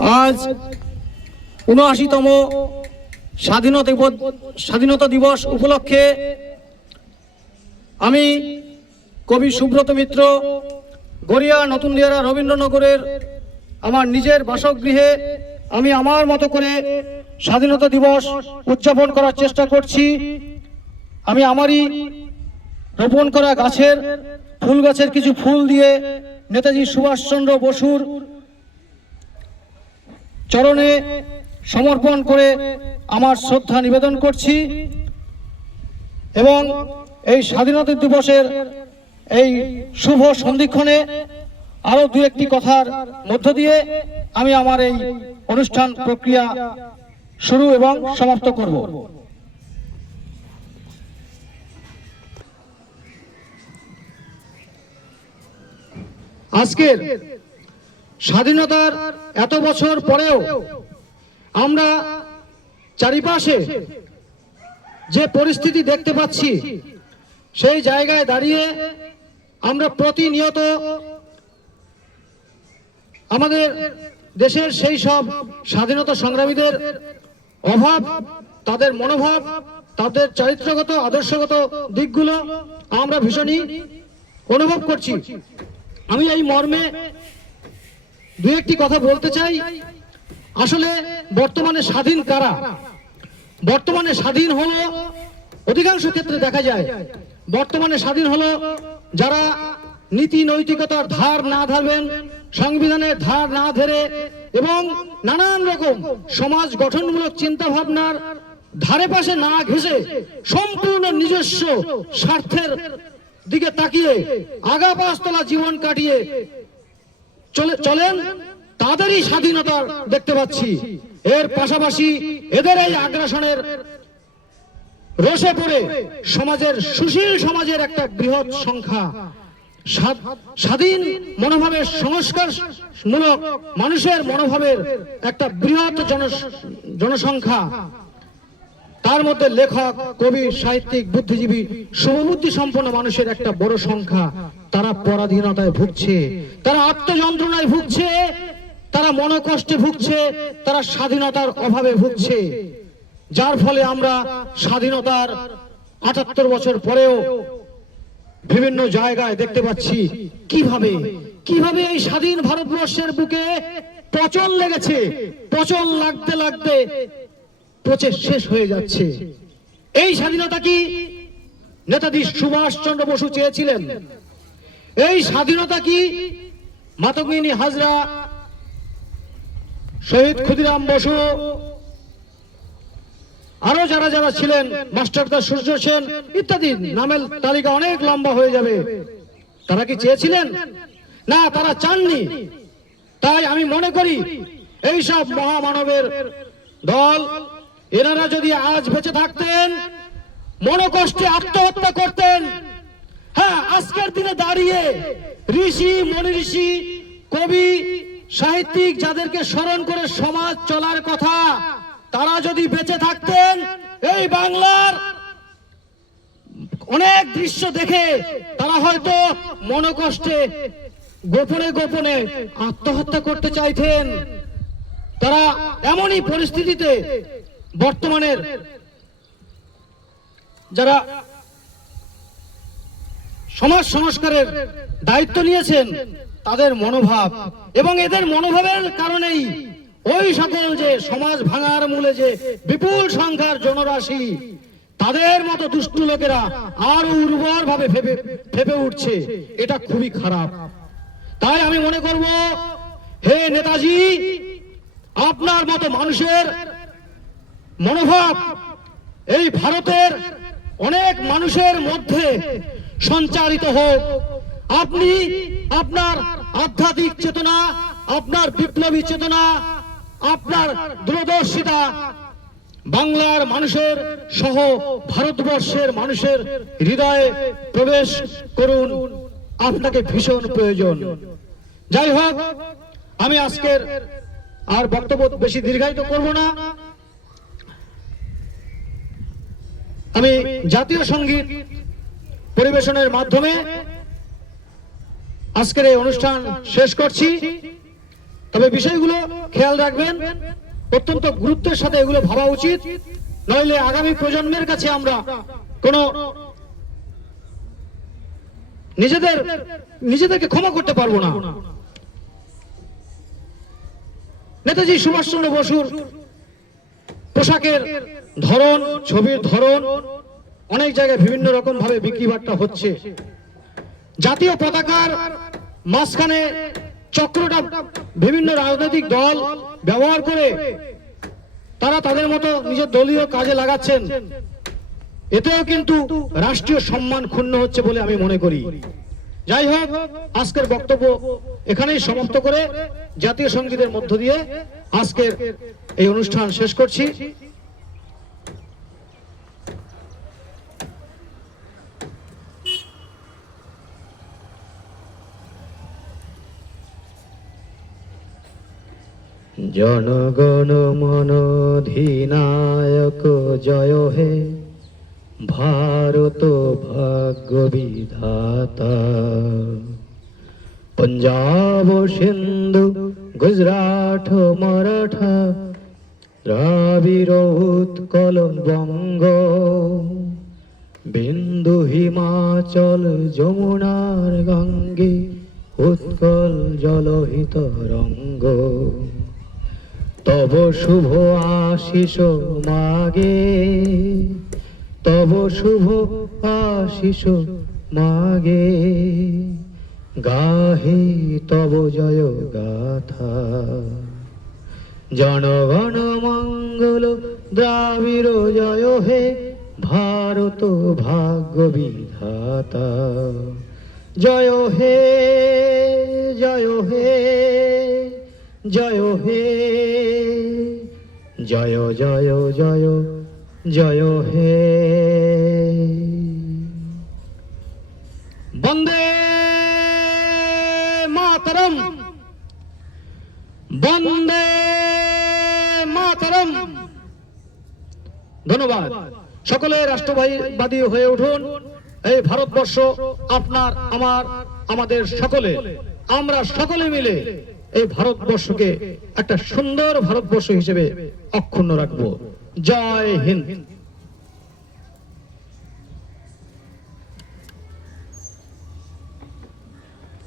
আজ উনআশিতম স্বাধীনতা স্বাধীনতা দিবস উপলক্ষে আমি কবি সুব্রত মিত্র, গড়িয়া নতুন দিয়ারা রবীন্দ্রনগরের আমার নিজের বাসগৃহে আমি আমার মতো করে স্বাধীনতা দিবস উদযাপন করার চেষ্টা করছি। আমি আমারই রোপণ করা গাছের, ফুল গাছের কিছু ফুল দিয়ে নেতাজি সুভাষচন্দ্র বসুর চরণে সমর্পণ করে আমার শ্রদ্ধা নিবেদন করছি এবং এই স্বাধীনতা দিবসের এই শুভ সন্ধিক্ষণে আরও দু একটি কথার মধ্য দিয়ে আমি আমার এই অনুষ্ঠান প্রক্রিয়া শুরু এবং সমাপ্ত করব। আজকের স্বাধীনতার এত বছর পরেও আমরা চারিপাশে যে পরিস্থিতি দেখতে পাচ্ছি, সেই জায়গায় দাঁড়িয়ে আমরা প্রতিনিয়ত আমাদের দেশের সেই সব স্বাধীনতা সংগ্রামীদের অভাব, তাদের মনোভাব, তাদের চারিত্রগত, আদর্শগত দিকগুলো আমরা ভীষণই অনুভব করছি। আমি এই মর্মে দু একটি কথা বলতে চাই। আসলে বর্তমানে স্বাধীন কারা? বর্তমানে স্বাধীন হলো, অধিকাংশ ক্ষেত্রে দেখা যায়, বর্তমানে স্বাধীন হলো যারা নীতি নৈতিকতার ধার না ধারবেন, সংবিধানের ধার না ধরে এবং নানান রকম সমাজ গঠনমূলক চিন্তা ভাবনার ধারে পাশে না ঘেসে সম্পূর্ণ নিজস্ব স্বার্থের দিকে তাকিয়ে আগা পাঁচতলা জীবন কাটিয়ে চলেন, তাদেরই স্বাধীনতা দেখতে পাচ্ছি। এর পাশাপাশি এদের এই আগ্রাসনের রসে পড়ে সমাজের, সুশীল সমাজের একটা বৃহৎ সংখ্যা। স্বাধীন মনোভাবের সংস্কার মূলক মানুষের মনোভাবের একটা বৃহৎ জন- জনসংখ্যা। তার মধ্যে লেখক, কবি, সাহিত্যিক, বুদ্ধিজীবী শুভবুদ্ধি সম্পন্ন মানুষের একটা বড় সংখ্যা। তারা পরাধীনতায় ভুগছে, তারা আত্মযন্ত্রণায় ভুগছে, তারা মনোকষ্টে ভুগছে, তারা স্বাধীনতার অভাবে ভুগছে। যার ফলে আমরা স্বাধীনতার আটাত্তর বছর পরেও বিভিন্ন জায়গায় দেখতে পাচ্ছি কীভাবে কীভাবে এই স্বাধীন ভারতবর্ষের বুকে পচন লেগেছে। পচন লাগতে লাগতে পচে শেষ হয়ে যাচ্ছে। এই স্বাধীনতা কি নেতাজি সুভাষচন্দ্র বসু চেয়েছিলেন? এই স্বাধীনতা কি মাতঙ্গিনী হাজরা শহীদ ক্ষুদিরাম বসু, আরও যারা যারা ছিলেন মাস্টারদা সূর্য সেন ইত্যাদি নামের তালিকা অনেক লম্বা হয়ে যাবে। তারা কি চেয়েছিলেন? না, তারা চাননি। তাই আমি মনে করি, এইসব মহামানবের দল এনারা যদি আজ বেঁচে থাকতেন, মনোকষ্টে আত্মহত্যা করতেন হ্যাঁ আজকের দিনে দাঁড়িয়ে ঋষি, মনি ঋষি, কবি, সাহিত্যিক যাদেরকে স্মরণ করে সমাজ চলার কথা, তারা যদি বেঁচে থাকতেন, এই বাংলার অনেক দৃশ্য দেখে তারা হয়তো মনোকষ্টে গোপনে গোপনে আত্মহত্যা করতে চাইতেন। তারা এমনই পরিস্থিতিতে বর্তমানের যারা সমাজ সংস্কারের দায়িত্ব নিয়েছেন, তাদের মনোভাব এবং এদের মনোভাবের কারণেই ওই সকল যে সমাজ ভাঙার মূলে যে বিপুল সংখ্যার জনরাশি, তাদের মতো দুষ্টু লোকেরা আরও উর্বর ভাবে, ভেবে উঠছে। এটা খুবই খারাপ। তাই আমি মনে করব, হে নেতাজি, আপনার মতো মানুষের মনোভাব। এই ভারতের অনেক মানুষের মধ্যে সঞ্চারিত হোক। আপনি আপনার আধ্যাত্মিক চেতনা, আপনার বিপ্লবী চেতনা, আপনার দূরদর্শিতা, বাংলার মানুষের সহ ভারতবর্ষের মানুষের হৃদয়ে প্রবেশ করুন। আপনাকে ভীষণ প্রয়োজন। যাই হোক, আমি আজকের আর বক্তব্য বেশি দীর্ঘায়িত করব না। আমি জাতীয় সংগীত পরিবেশনের মাধ্যমে আজকের এই অনুষ্ঠান শেষ করছি। তবে বিষয়গুলো খেয়াল রাখবেন, অত্যন্ত গুরুত্বের সাথে এগুলো ভাবা উচিত। নইলে আগামী প্রজন্মের কাছে আমরা কোনো নিজেদের, নিজেদেরকে ক্ষমা করতে পারব না। নেতাজি সুভাষচন্দ্র বসুর পোশাকের ধরন, ছবির ধরন অনেক জায়গায় বিভিন্ন রকম ভাবে বিক্রি বাট্টা হচ্ছে। জাতীয় পতাকার মাঝখানে চক্রটা বিভিন্ন রাজনৈতিক দল ব্যবহার করে তারা তাদের মতো নিজের দলীয় কাজে লাগাচ্ছেন। এতেও কিন্তু রাষ্ট্রীয় সম্মান ক্ষুণ্ণ হচ্ছে বলে আমি মনে করি। যাই হোক, আজকের বক্তব্য এখানেই সমাপ্ত করে জাতীয় সঙ্গীতের মধ্য দিয়ে আজকের এই অনুষ্ঠান শেষ করছি। জনগণ মন অধিনায়ক জয় হে, ভারত ভাগ্য বিধাতা। পঞ্জাব সিন্ধু গুজরাট, মারাঠা দ্রাবিড় উৎকল বঙ্গ। বিন্দু, হিমাচল, যমুনার গঙ্গে উৎকল জলহিত রঙ্গ। তব শুভ আশিস মাগে, তব শুভ আশিস মাগে। গাহে তব জয় গাথা। জনগণ মঙ্গল দ্রাবিড় জয় হে, ভারত ভাগ্য বিধাতা। জয় হে জয় হে জয় হে, জয় জয় জয় জয় হে। মাতরম। বন্দে মাতরম। ধন্যবাদ। সকলে রাষ্ট্রবাদী হয়ে উঠুন। এই ভারতবর্ষ আপনার, আমার, আমাদের সকলে। আমরা সকলে মিলে এই ভারতবর্ষকে একটা সুন্দর ভারতবর্ষ হিসেবে অক্ষুণ্ণ রাখব। জয় হিন্দ।